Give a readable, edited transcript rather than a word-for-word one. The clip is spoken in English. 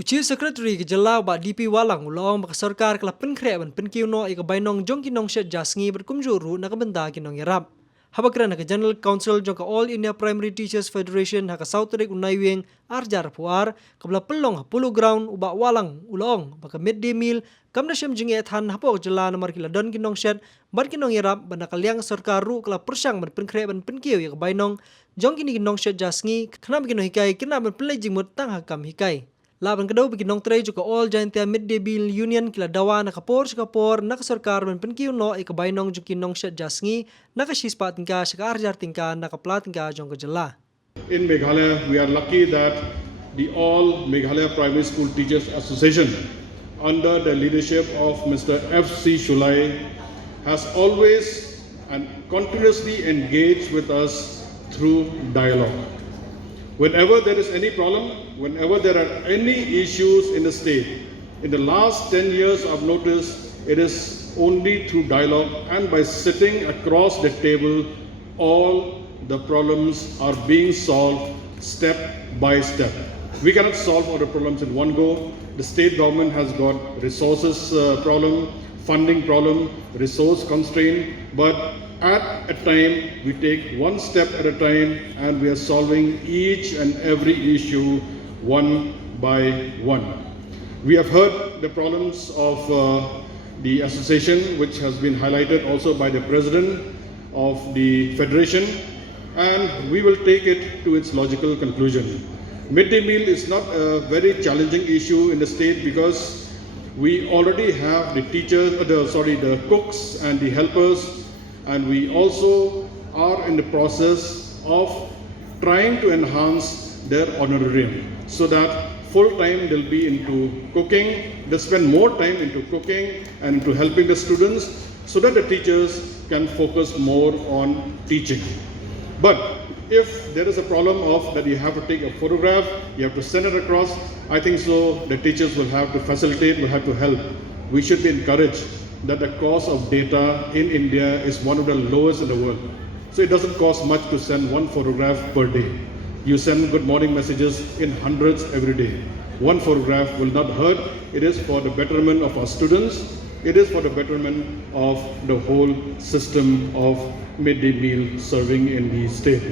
Chief Secretary ke Jelau ba DP Walang ulong baka sarkar kala penkre ban penkiu no ika bainong jong kinong shet jasngi ber kumjuru na kabenda kinong yarap. Habakra na ka General Council jong ka All India Primary Teachers Federation haka Sauterik unaiwing arjar puar kabla pelong pulu ground uba Walang ulong baka midday meal kamna syam jingi ethan hapo jela na markila don kinong shet ban kinong yarap ban nakaliang sarkar ru kala persyang ban penkre ban penkiu ika bainong jong kini kinong shet jasngi kena kinong hikai kena ban pelai jingmut tang hakam hikai. Laban kedau bagi nong tray juga all jaintia midday meal union kila dawa nakapor nakasarkar men penkiu no ikabay nong jukin nong syat jasngi nakashispa tingka arjar tingka nakapla tingka jong kejela. In Meghalaya, we are lucky that the All Meghalaya Primary School Teachers Association, under the leadership of Mr. F.C. Shulai, has always and continuously engaged with us through dialogue. Whenever there is any problem, whenever there are any issues in the state, in the last 10 years I've noticed it is only through dialogue and by sitting across the table, all the problems are being solved step by step. We cannot solve all the problems in one go. The state government has got resources problem, funding problem, resource constraint, but at a time, we take one step at a time and we are solving each and every issue one by one. We have heard the problems of the association, which has been highlighted also by the president of the federation, and we will take it to its logical conclusion. Midday meal is not a very challenging issue in the state because we already have the teachers, the cooks and the helpers, and we also are in the process of trying to enhance their honorarium so that full time they'll be into cooking, they'll spend more time into cooking and into helping the students so that the teachers can focus more on teaching. But if there is a problem of that you have to take a photograph, you have to send it across, I think so the teachers will have to facilitate, will have to help. We should be encouraged that the cost of data in India is one of the lowest in the world. So it doesn't cost much to send one photograph per day. You send good morning messages in hundreds every day. One photograph will not hurt. It is for the betterment of our students. It is for the betterment of the whole system of midday meal serving in the state.